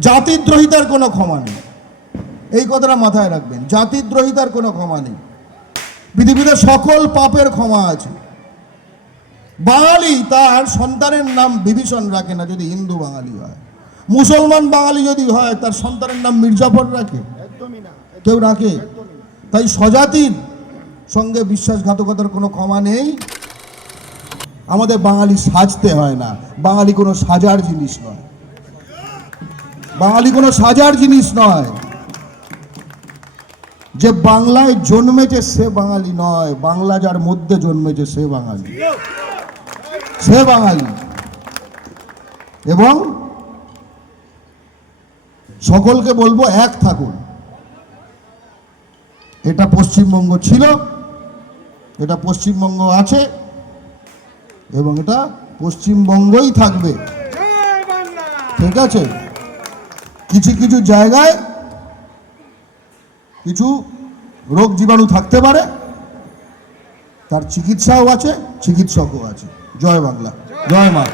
জাতিদ্রোহিতার কোনো ক্ষমা নেই। এই কথাটা মাথায় রাখবেন জাতিদ্রোহিতার কোনো ক্ষমা নেই। পৃথিবীতে সকল পাপের ক্ষমা আছে। বাঙালি তার সন্তানের নাম বিভীষণ রাখে না যদি হিন্দু বাঙালি হয়। মুসলমান বাঙালি যদি হয় তার সন্তানের নাম মির্জাফর রাখে? কেউ রাখে? তাই স্বজাতির সঙ্গে বিশ্বাসঘাতকতার কোনো ক্ষমা নেই। আমাদের বাঙালি সাজতে হয় না। বাঙালি কোনো সাজার জিনিস নয়। বাঙালি কোনো সাজার জিনিস নয়। যে বাংলায় জন্মেছে সে বাঙালি নয় বাংলা যার মধ্যে জন্মেছে সে বাঙালি। সে বাঙালি। এবং সকলকে বলব এক থাকুন। এটা পশ্চিমবঙ্গ ছিল এটা পশ্চিমবঙ্গ আছে এবং এটা পশ্চিমবঙ্গই থাকবে। ঠিক আছে? কিছু কিছু জায়গায় কিছু রোগ জীবাণু থাকতে পারে। তার চিকিৎসাও আছে চিকিৎসকও আছে। জয় বাংলা। জয় মা।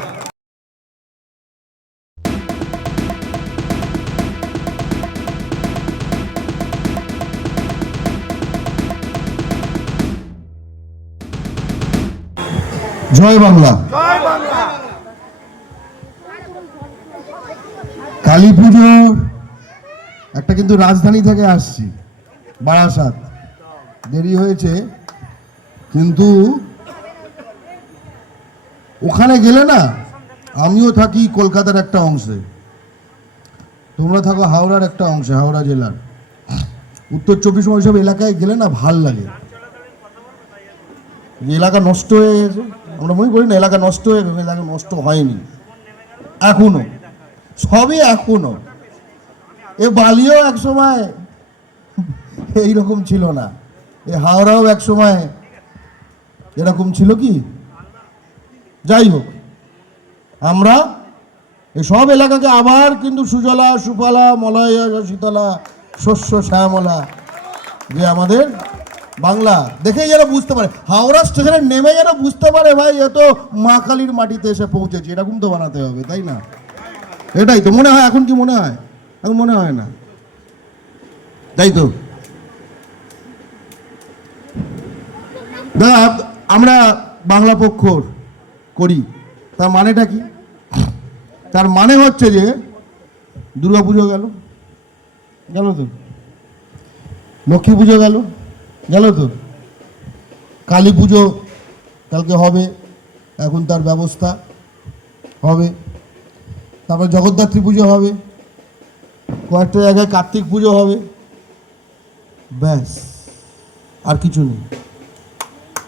জয় বাংলা। কালী পুজোর একটা কিন্তু রাজধানী থেকে আসছি, বারাসাত। দেরি হয়েছে, কিন্তু ওখানে গেলে না, আমিও থাকি কলকাতার একটা অংশে। তোমরা থাকো হাওড়ার একটা অংশে, হাওড়া জেলার। উত্তর চব্বিশ পরগনা এলাকায় গেলে না ভালো লাগে। এলাকা নষ্ট হয়ে গেছে, আমরা মনে করি না এলাকা নষ্ট হয়ে গেছে, এলাকা নষ্ট হয়নি। এখনও। সবই এখনও। এ বালিও এক সময় এইরকম ছিল না। এ হাওড়াও এক সময় এরকম ছিল কি? যাই হোক, আমরা সব এলাকাকে আবার কিন্তু সুজলা, সুফলা, মলয়, শীতলা, শস্য, শ্যামলা, যে আমাদের বাংলা দেখেই যেন বুঝতে পারে। হাওড়া স্টেশনে নেমে যেন বুঝতে পারে, ভাই এত মা কালীর মাটিতে এসে পৌঁছেছে, এরকম তো বানাতে হবে, তাই না? এটাই তো, মনে হয় এখন কি মনে হয়? এখন মনে হয় না। তাই তো। দাদা, আমরা বাংলা পক্ষর করি। তার মানেটা কি? তার মানে হচ্ছে যে, দুর্গা পুজো গেল। গেল তো। লক্ষ্মী পুজো গেল। গেল তো। কালী পুজো কালকে হবে। এখন তার ব্যবস্থা হবে। তারপর জগদ্ধাত্রী পুজো হবে। কয়েকটা জায়গায় কার্তিক পুজো হবে। ব্যাস, আর কিছু নেই।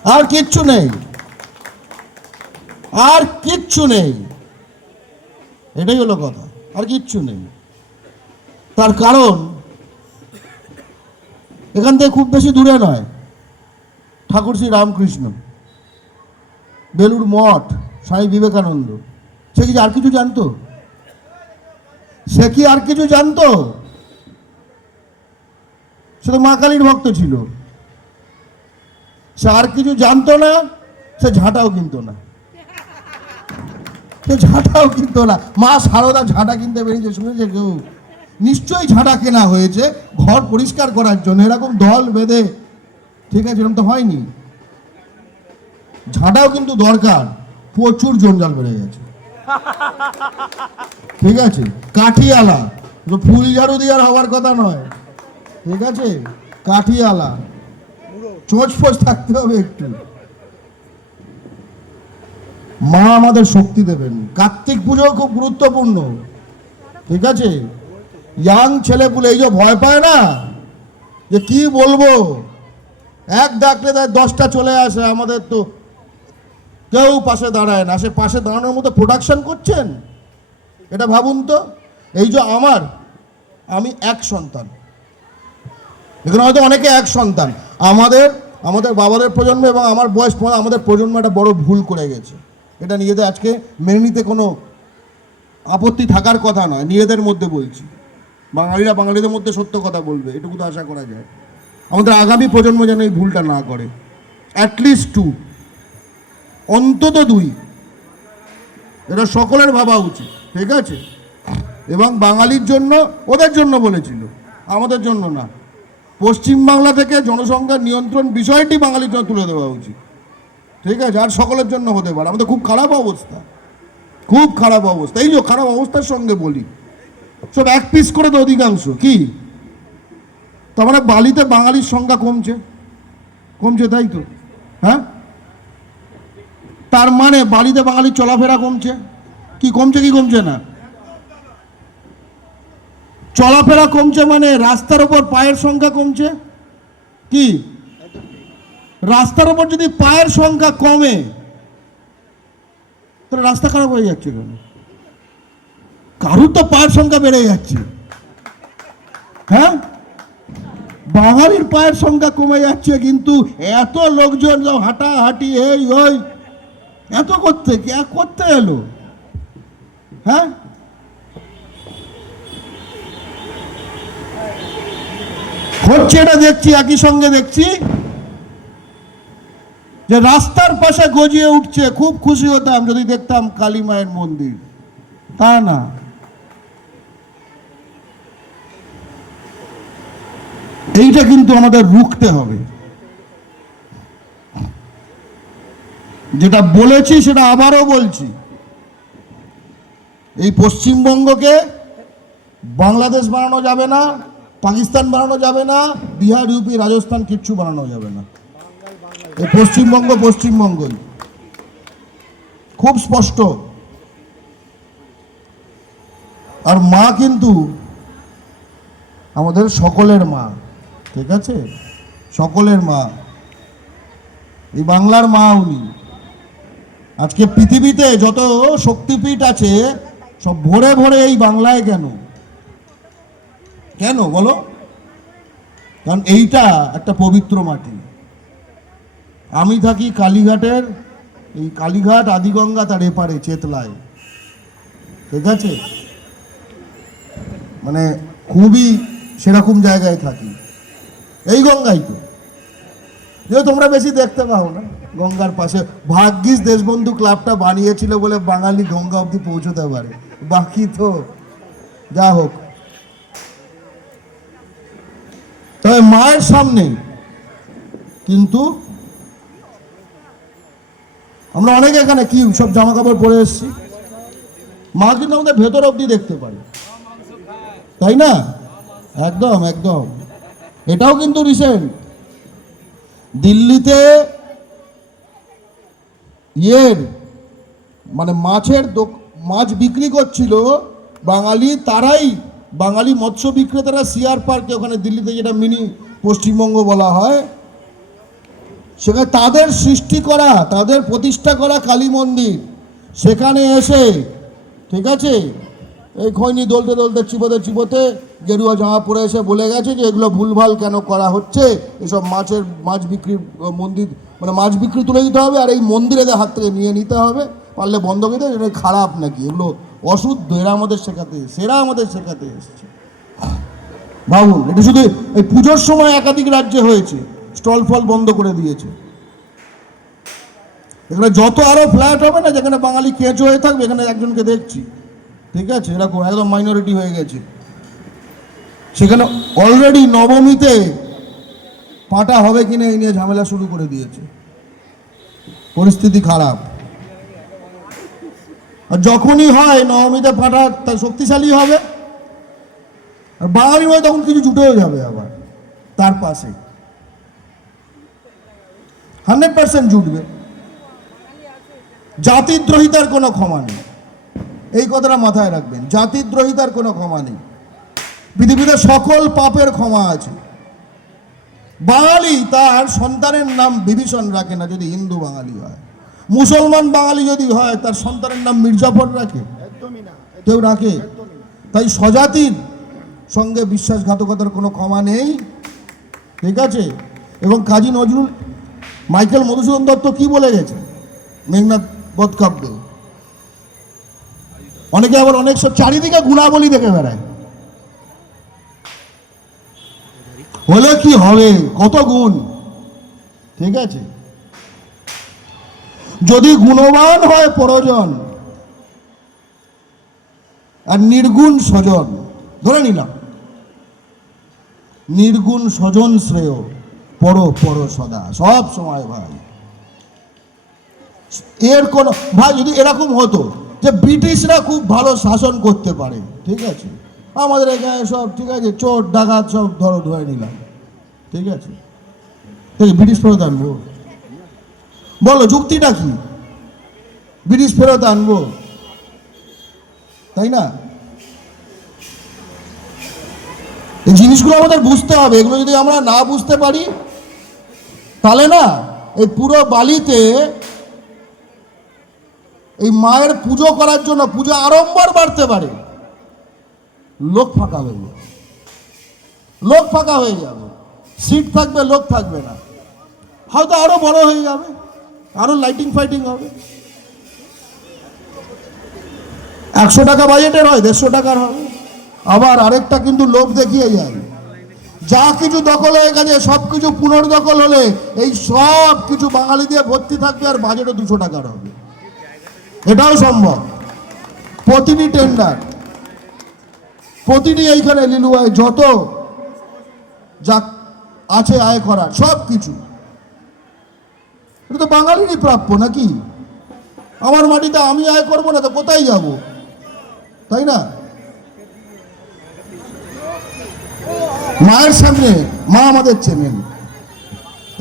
আর কিচ্ছু নেই। আর কিচ্ছু নেই। এটাই হলো কথা। আর কিচ্ছু নেই। তার কারণ, এখান থেকে খুব বেশি দূরে নয়। ঠাকুর শ্রী রামকৃষ্ণ বেলুর মঠ, স্বামী বিবেকানন্দ। সে কি আর কিছু জানতো? সে কি আর কিছু জানতো? সে তো মা কালীর ভক্ত ছিল। সে আর কিছু জানতো না, সে ঝাঁটাও কিনতো না। সে ঝাঁটাও কিনতো না। মা সারদা ঝাঁটা কিনতে বেরিয়েছে, শুনেছে কেউ? নিশ্চয়ই ঝাঁটা কেনা হয়েছে ঘর পরিষ্কার করার জন্য। এরকম দল বেঁধে, ঠিক আছে, এরকম তো হয়নি। ঝাঁটাও কিন্তু দরকার। প্রচুর জঞ্জাল বেড়ে গেছে। ঠিক আছে? কাঠিয়ালা। ফুল ঝাড়ু দেওয়ার হওয়ার কথা নয়। ঠিক আছে? কাঠিয়ালা। চোঁচ ফোঁচ থাকতে হবে একটু। মা আমাদের শক্তি দেবেন। কার্তিক পুজো খুব গুরুত্বপূর্ণ। ঠিক আছে? ইয়াং ছেলে পুলে এই যে ভয় পায় না? যে কি বলব? এক ডাকলে তার দশটা চলে আসে। আমাদের তো কেউ পাশে দাঁড়ায় না। সে পাশে দাঁড়ানোর মতো প্রোডাকশন করছেন? এটা ভাবুন তো। এই যে আমার, আমি এক সন্তান। এখানে হয়তো অনেকে এক সন্তান। আমাদের আমাদের বাবাদের প্রজন্ম এবং আমার বয়স আমাদের প্রজন্ম একটা বড় ভুল করে গেছে। এটা নিজেদের আজকে মেনে নিতে কোনো আপত্তি থাকার কথা নয়। নিজেদের মধ্যে বলছি। বাঙালিরা বাঙালিদের মধ্যে সত্য কথা বলবে, এটুকু তো আশা করা যায়। আমাদের আগামী প্রজন্ম যেন এই ভুলটা না করে। অ্যাটলিস্ট টু অন্তত দুই। এটা সকলের ভাবা উচিত, ঠিক আছে? এবং বাঙালির জন্য, ওদের জন্য বলেছিল, আমাদের জন্য না। পশ্চিমবাংলা থেকে জনসংখ্যা নিয়ন্ত্রণ বিষয়টি বাঙালির জন্য তুলে দেওয়া উচিত, ঠিক আছে? আর সকলের জন্য হতে পারে। আমাদের খুব খারাপ অবস্থা, খুব খারাপ অবস্থা। এই যে খারাপ অবস্থার সঙ্গে বলি, সব এক পিস করে তো অধিকাংশ। কি? তার মানে বালিতে বাঙালির সংখ্যা কমছে কমছে তাই তো? হ্যাঁ? তার মানে বালিতে বাঙালির চলাফেরা কমছে? কি কমছে কি কমছে না? চলাফেরা কমছে মানে রাস্তার ওপর পায়ের সংখ্যা কমছে? কি? রাস্তার ওপর যদি পায়ের সংখ্যা কমে, তাহলে রাস্তা খারাপ হয়ে যাচ্ছে কেন? কারুর তো পায়ের সংখ্যা বেড়ে যাচ্ছে। হ্যাঁ? বাঙালির পায়ের সংখ্যা কমে যাচ্ছে, কিন্তু এত লোকজন হাঁটাহাঁটি, এই, ওই এত করতে করতে এলো? হ্যাঁ? হচ্ছে এটা দেখছি, একই সঙ্গে দেখছি। যে রাস্তার পাশে গজিয়ে উঠছে, খুব খুশি হতাম যদি দেখতাম কালী মায়ের মন্দির। তা না। এইটা কিন্তু আমাদের রুখতে হবে। যেটা বলেছি, সেটা আবারও বলছি। এই পশ্চিমবঙ্গকে বাংলাদেশ বানানো যাবে না, পাকিস্তান বানানো যাবে না, বিহার, ইউপি, রাজস্থান কিচ্ছু বানানো যাবে না। এই পশ্চিমবঙ্গ পশ্চিমবঙ্গই। খুব স্পষ্ট। আর মা কিন্তু আমাদের সকলের মা, ঠিক আছে? সকলের মা। এই বাংলার মা উনি। আজকে পৃথিবীতে যত শক্তিপীঠ আছে, সব ভরে ভরে এই বাংলায় কেন? কেন বলো? কারণ এইটা একটা পবিত্র মাটি। আমি থাকি কালীঘাটের, এই কালীঘাট আদিগঙ্গা তার এপারে, চেতলায়। ঠিক আছে? মানে খুবই সেরকম জায়গায় থাকি। এই গঙ্গাই তো। যে তোমরা বেশি দেখতে পাও না। গঙ্গার পাশে ভাগ্যিস দেশবন্ধু ক্লাবটা বানিয়েছিল বলে বাঙালি গঙ্গা অবধি পৌঁছতে পারে। বাকি তো যা হোক। তবে মায়ের সামনে কিন্তু আমরা অনেকে এখানে কি সব জামা কাপড় পরে এসেছি। মা কিন্তু আমাদের ভেতর অবধি দেখতে পারে। তাই না? একদম একদম। এটাও কিন্তু রিসেন্ট দিল্লিতে ইয়ের মানে মাছের মাছ বিক্রি করছিল বাঙালি, তারাই বাঙালি মৎস্য বিক্রেতারা সিআর পার্কে ওখানে দিল্লিতে যেটা মিনি পশ্চিমবঙ্গ বলা হয়, সেখানে তাদের সৃষ্টি করা, তাদের প্রতিষ্ঠা করা কালী মন্দির। সেখানে এসে, ঠিক আছে? এই খৈনি দলতে দলতে চিবোতে চিবোতে গেরুয়া জামা পরে এসে বলে গেছে যে এগুলো ভুলভাল কেন করা হচ্ছে? এসব মাছের, মাছ বিক্রি মন্দির মানে মাছ বিক্রি তুলে দিতে হবে আর এই মন্দিরেদের হাত থেকে নিয়ে নিতে হবে। পারলে বন্ধ করে এটা খারাপ নাকি? এগুলো অশুদ্ধ, এরা আমাদের শেখাতে সেরা আমাদের শেখাতে এসছে। ভাবুন এটা শুধু এই পুজোর সময় একাধিক রাজ্যে হয়েছে, স্টল ফল বন্ধ করে দিয়েছে। এখানে যত আরও ফ্ল্যাট হবে না, যেখানে বাঙালি কেঁচো হয়ে থাকবে, এখানে একজনকে দেখছি। ঠিক আছে? এরকম একদম মাইনরিটি হয়ে গেছে। সেখানে অলরেডি নবমীতে পাটা হবে কিনা এই নিয়ে ঝামেলা শুরু করে দিয়েছে। পরিস্থিতি খারাপ। আর যখনই হয় নবমীতে পাটা তা শক্তিশালী হবে। আর বাঙালি হয় তখন কিছু জুটেও যাবে আবার, তার পাশে। হান্ড্রেড পার্সেন্ট জুটবে। জাতিদ্রোহিতার কোনো ক্ষমা নেই। এই কথাটা মাথায় রাখবেন, জাতিদ্রোহিতার কোনো ক্ষমা নেই। পৃথিবীতে সকল পাপের ক্ষমা আছে। বাঙালি তার সন্তানের নাম বিভীষণ রাখে না যদি হিন্দু বাঙালি হয়। মুসলমান বাঙালি যদি হয় তার সন্তানের নাম মির্জাফর রাখে? কেউ রাখে? তাই স্বজাতির সঙ্গে বিশ্বাসঘাতকতার কোনো ক্ষমা নেই। ঠিক আছে? এবং কাজী নজরুল মাইকেল মধুসূদন দত্ত কি বলে গেছে? মেঘনাথ বধ কাব্যে। অনেকে আবার অনেক সব চারিদিকে গুণাবলী দেখে বেড়ায়। হলে কি হবে? কত গুণ? ঠিক আছে? যদি গুণবান হয় পরজন আর নির্গুণ স্বজন, ধরে নিলাম, নির্গুণ স্বজন শ্রেয়, পর পর সদা, সব সময় ভাই। এর কোন, ভাই, যদি এরকম হতো যে ব্রিটিশরা খুব ভালো শাসন করতে পারে, ঠিক আছে? আমাদের এখানে সব, ঠিক আছে, চোর, ডাকাত সব ধরো, ধরে নিলাম। ঠিক আছে? ব্রিটিশ ফেরত আনব। বলো, যুক্তিটা কি? ব্রিটিশ ফেরত আনব। তাই না? এই জিনিসগুলো আমাদের বুঝতে হবে। এগুলো যদি আমরা না বুঝতে পারি, তাহলে না, এই পুরো বালিতে এই মায়ের পুজো করার জন্য পুজো আড়ম্বর বাড়তে পারে। লোক ফাঁকা হয়ে যাবে। লোক ফাঁকা হয়ে যাবে। সিট থাকবে, লোক থাকবে না। হয়তো আরও বড় হয়ে যাবে, আরও লাইটিং ফাইটিং হবে। একশো টাকা বাজেটের হয়, দেড়শো টাকার হবে। আবার আরেকটা কিন্তু লোভ দেখিয়ে যায়। যা কিছু দখল হয়ে গেছে, সব কিছু পুনর্দখল হলে এই সব কিছু বাঙালি দিয়ে ভর্তি থাকবে আর বাজেটও দুশো টাকার হবে। এটাও সম্ভব। প্রতিটি টেন্ডার প্রতিটি এইখানে লিলুয়ায় যত যা আছে, আয় করার সব কিছু এটা তো বাঙালিরই প্রাপ্য নাকি? আমার মাটিতে আমি আয় করব না, তো কোথায় যাব? তাই না? মায়ের সামনে মা আমাদের চেনেন।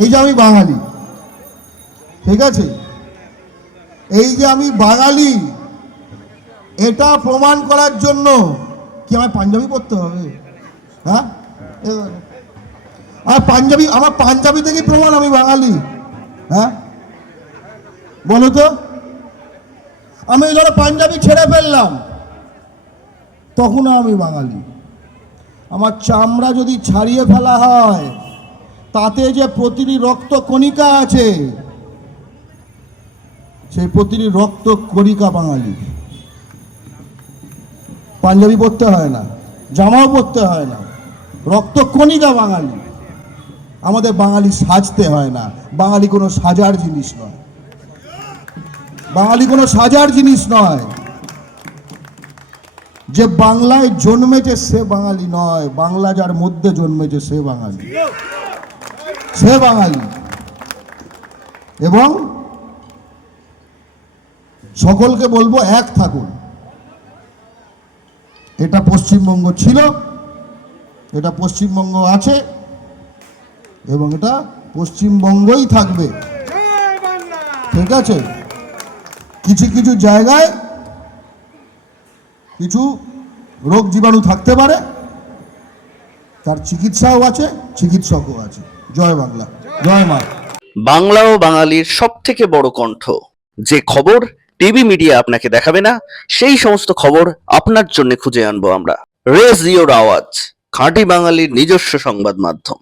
এই যে আমি বাঙালি, ঠিক আছে? এই যে আমি বাঙালি, এটা প্রমাণ করার জন্য কি আমায় পাঞ্জাবি পরতে হবে? হ্যাঁ। আর পাঞ্জাবি, আমার পাঞ্জাবি থেকেই প্রমাণ আমি বাঙালি। হ্যাঁ? বলো তো। আমি ধরো পাঞ্জাবি ছেড়ে ফেললাম। তখনও আমি বাঙালি। আমার চামড়া যদি ছাড়িয়ে ফেলা হয়, তাতে যে প্রতিটি রক্ত কণিকা আছে, সেই প্রতিটি রক্ত কণিকা বাঙালি। পাঞ্জাবি পরতে হয় না, জামাও পরতে হয় না, রক্ত কণিকা বাঙালি। আমাদের বাঙালি সাজতে হয় না। বাঙালি কোনো সাজার জিনিস নয়। বাঙালি কোনো সাজার জিনিস নয়। যে বাংলায় জন্মেছে সে বাঙালি নয়। বাংলা যার মধ্যে জন্মেছে সে বাঙালি। সে বাঙালি। এবং সকলকে বলব এক থাকুন। এটা পশ্চিমবঙ্গ ছিল, এটা পশ্চিমবঙ্গ আছে। এবং এটা পশ্চিমবঙ্গই থাকবে। ঠিক আছে? কিছু কিছু জায়গায় কিছু রোগ জীবাণু থাকতে পারে। তার চিকিৎসাও আছে, চিকিৎসকও আছে। জয় বাংলা। জয় মা। বাংলা ও বাঙালির সব থেকে বড় কণ্ঠ। যে খবর টিভি মিডিয়া আপনাকে দেখাবে না, সেই সমস্ত খবর আপনার জন্য খুঁজে আনব আমরা। রেজ ইওর আওয়াজ, খাঁটি বাঙালির নিজস্ব সংবাদ মাধ্যম।